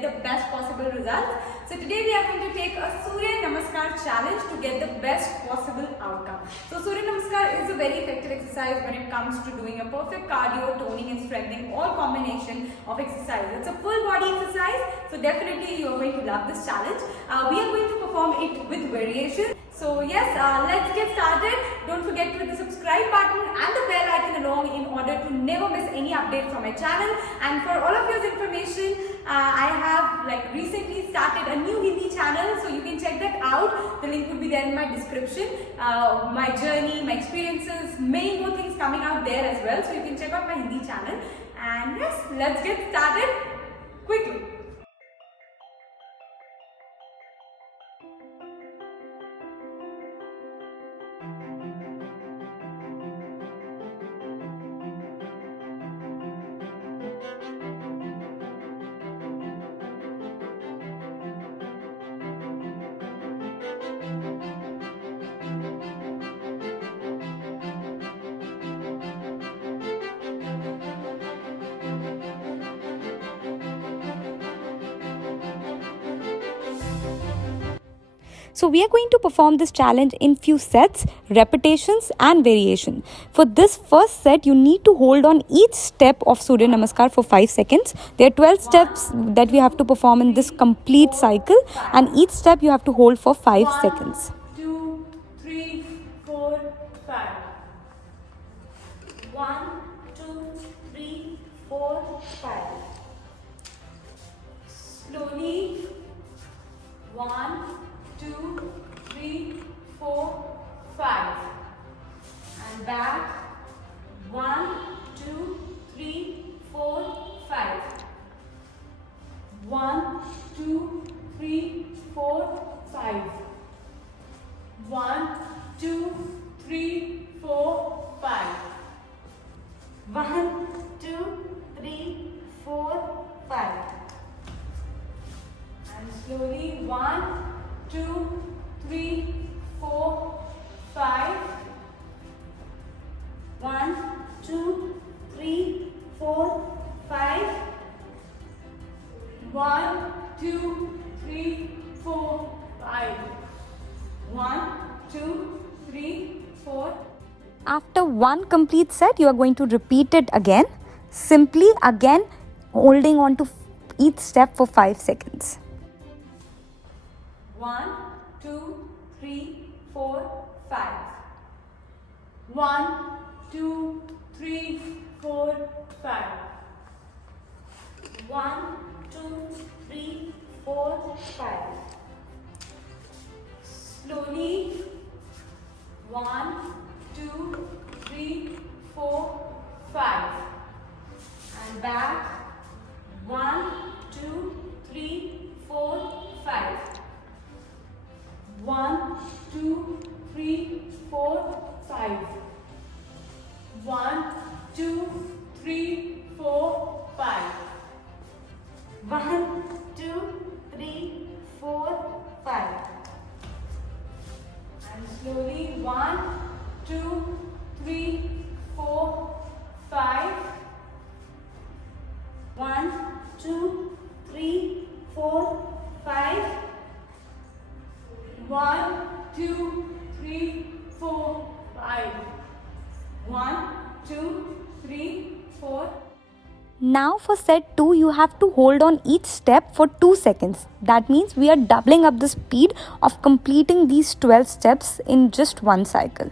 get the best possible results. So today we are going to take a Surya Namaskar challenge to get the best possible outcome. So Surya Namaskar is a very effective exercise when it comes to doing a perfect cardio, toning and strengthening, all combination of exercise. It's a full body exercise, so definitely you are going to love this challenge. We are going to perform it with variation. So yes, let's get started. Don't forget to hit the subscribe button and the bell icon along in order to never miss any update from my channel. And for all of your information, I have recently started a new Hindi channel, so you can check that out. The link will be there in my description. My journey, my experiences, many more things coming out there as well. So you can check out my Hindi channel. And yes, let's get started quickly. So we are going to perform this challenge in few sets, repetitions and variation. For this first set, you need to hold on each step of Surya Namaskar for 5 seconds. There are 12 steps that we have to perform in this complete cycle, and each step you have to hold for 5 seconds. 1, 2, 3, 4, 5. 1, 2, 3, 4, 5. Slowly. 1, 2, 3, 4, 5. And back. 1, 2, 3, 4, 5. 1, 2, 3, 4, 5. 1, 2, 3, 4, 5. 1, 2, 3, 4, 5. And slowly 1, 2, 3, 4, 5. 1, 2, 3, 4, 5. 1, 2, 3, 4, 5. 1, 2, 3, 4. After one complete set, you are going to repeat it again. Simply again holding on to each step for 5 seconds. 1, 2, 3, 4, 5. 1, 2, 3, 4, 5. 1, 2, 3, 4, 5. Slowly. 1, 2, 3, 4, 5. And back. 1, 2, 3, 4, 5. 1, 2, 3, 4, 5. 1, 2, 3, 4, 5. 1, 2, 3, 4, 5. And slowly 1, 2, 3, 4, 5. 1, 2, 3, 4, 5. 1, 2, 3, 4, 5. 1, 2, 3, 4. Now for set 2, you have to hold on each step for 2 seconds. That means we are doubling up the speed of completing these 12 steps in just one cycle.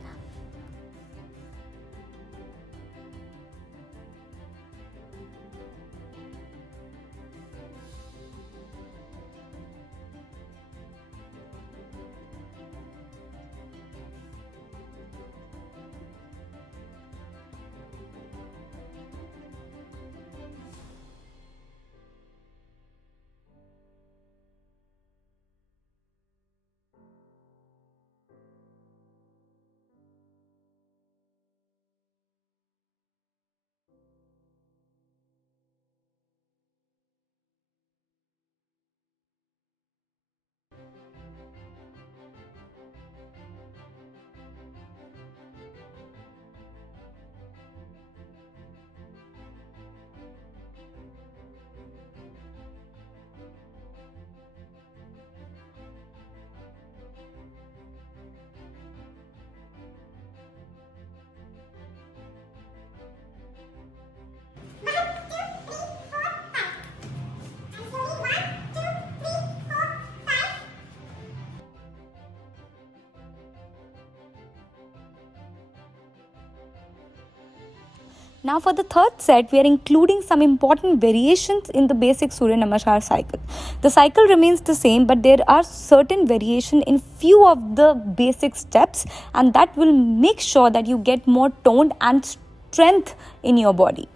Now for the third set, we are including some important variations in the basic Surya Namaskar cycle. The cycle remains the same, but there are certain variation in few of the basic steps, and that will make sure that you get more toned and strength in your body.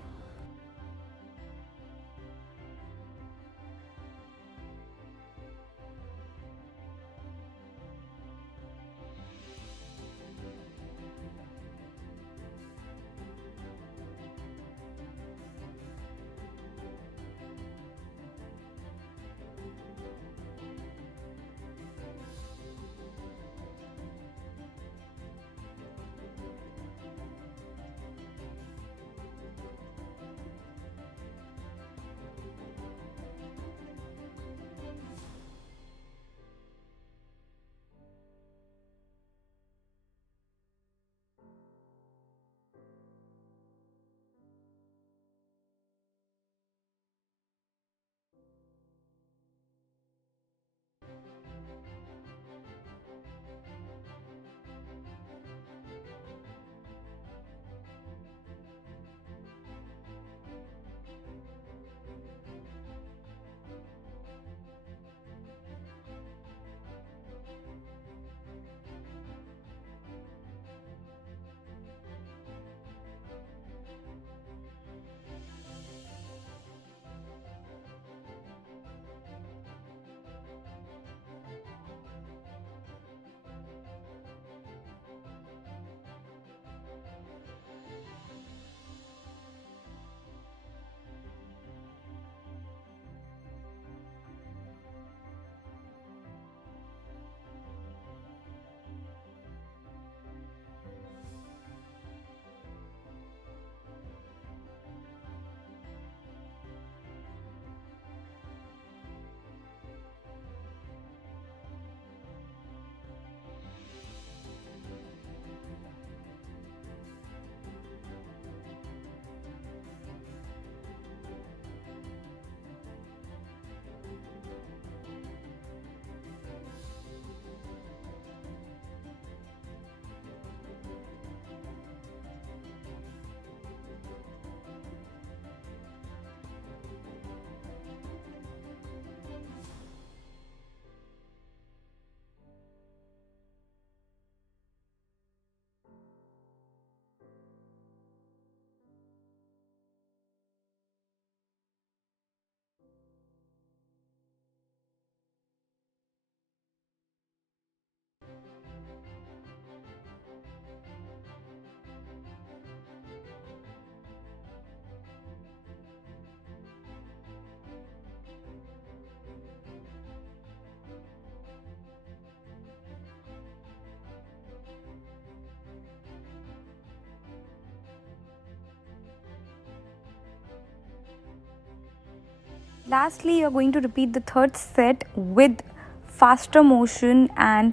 Lastly, you are going to repeat the third set with faster motion and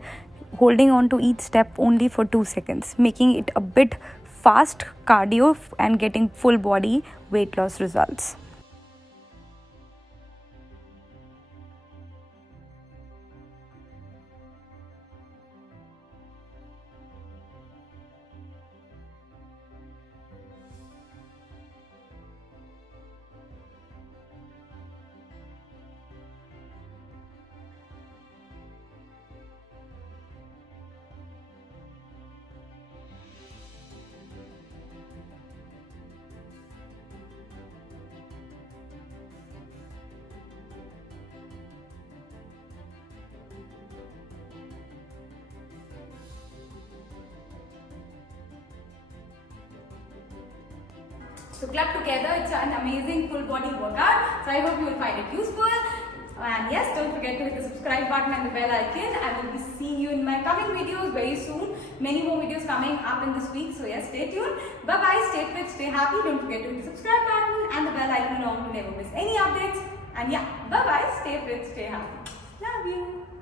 holding on to each step only for 2 seconds, making it a bit fast cardio and getting full body weight loss results. So club together, it's an amazing full body workout. So I hope you will find it useful. And yes, don't forget to hit the subscribe button and the bell icon. I will be seeing you in my coming videos very soon. Many more videos coming up in this week. So yes, stay tuned. Bye bye, stay fit, stay happy. Don't forget to hit the subscribe button and the bell icon on to never miss any updates. And yeah, bye bye, stay fit, stay happy. Love you.